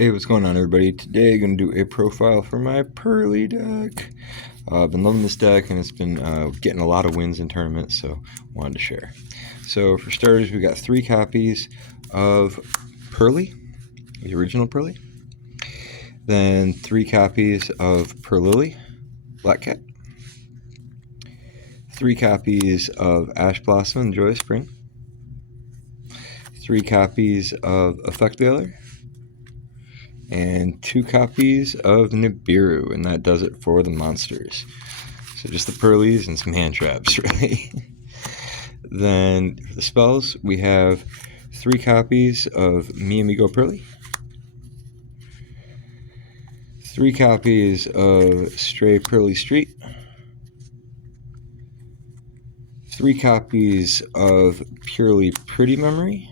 Hey, what's going on, everybody? Today I'm going to do a profile for my Purrely deck. I've been loving this deck, and it's been getting a lot of wins in tournaments, so wanted to share. So for starters, we got 3 copies of Purrely, the original Purrely. Then 3 copies of Purrely, Black Cat. 3 copies of Ash Blossom and Joyous Spring. 3 copies of Effect Veiler. And 2 copies of Nibiru, and that does it for the monsters. So just the Purrelys and some hand traps, really. Then for the spells, we have 3 copies of Mi Amigo Purrely, 3 copies of Stray Purrely Street, 3 copies of Purrely Pretty Memory,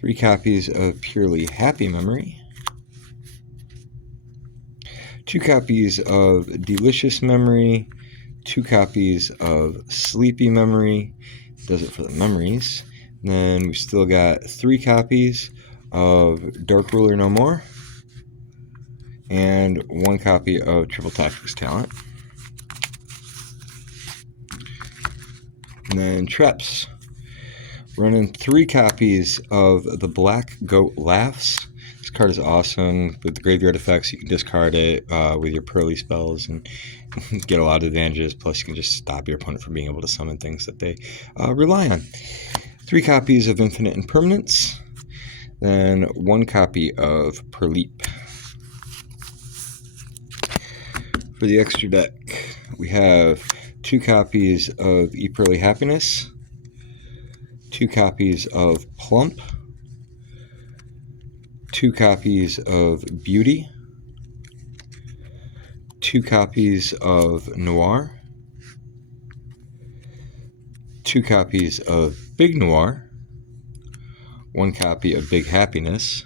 3 copies of Purrely Happy Memory, 2 copies of Delicious Memory, 2 copies of Sleepy Memory. Does it for the memories. And then we still got 3 copies of Dark Ruler No More, and 1 copy of Triple Tactics Talent. And then traps. Running 3 copies of the Black Goat Laughs. This card is awesome. With the graveyard effects, you can discard it with your Purrely spells and get a lot of advantages. Plus, you can just stop your opponent from being able to summon things that they rely on. 3 copies of Infinite Impermanence. Then 1 copy of Purrleap. For the extra deck, we have 2 copies of Purrely Happiness, 2 copies of Plump, 2 copies of Beauty, 2 copies of Noir, 2 copies of Big Noir, 1 copy of Big Happiness,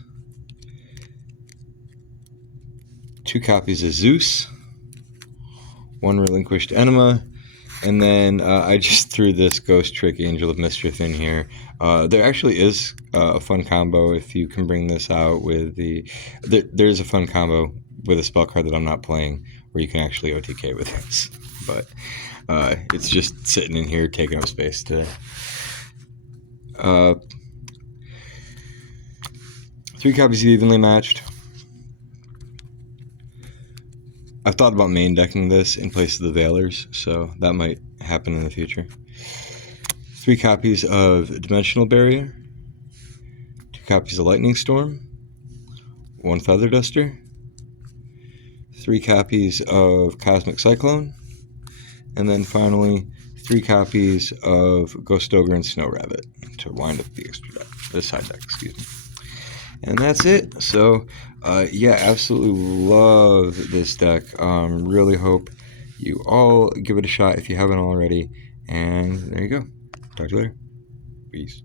2 copies of Zeus, 1 Relinquished Enema, and then I just threw this Ghost Trick Angel of Mischief in here. There actually is a fun combo if you can bring this out with the... There's a fun combo with a spell card that I'm not playing where you can actually OTK with this. But it's just sitting in here taking up space today. 3 copies of Evenly Matched. I've thought about main decking this in place of the Veilers, so that might happen in the future. 3 copies of Dimensional Barrier, 2 copies of Lightning Storm, 1 Feather Duster, 3 copies of Cosmic Cyclone, and then finally 3 copies of Ghost Ogre and Snow Rabbit to wind up the extra deck, the side deck, excuse me. And that's it. So, yeah, absolutely love this deck. Really hope you all give it a shot if you haven't already. And there you go. Talk to you later. Peace.